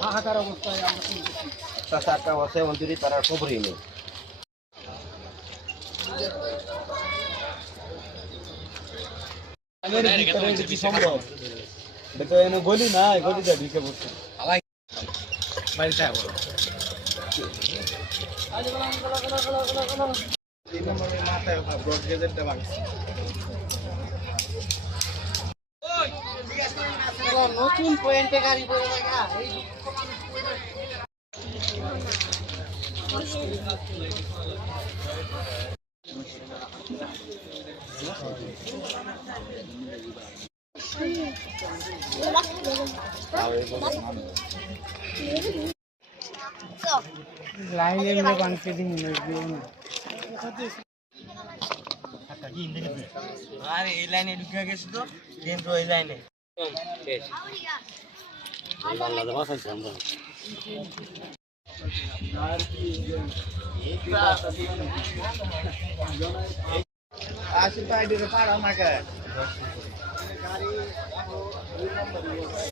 হাহাকার অবস্থায় মন্দিরে তারা খবরই নেই। কি না নতুন পয়েন্টে গাড়ি পড়ে দেখা বাংকে দিন আরে এই লাইনে ঢুকে গেছে তো কিন্তু ওই লাইনে। আইডিতে পাড়া মাকে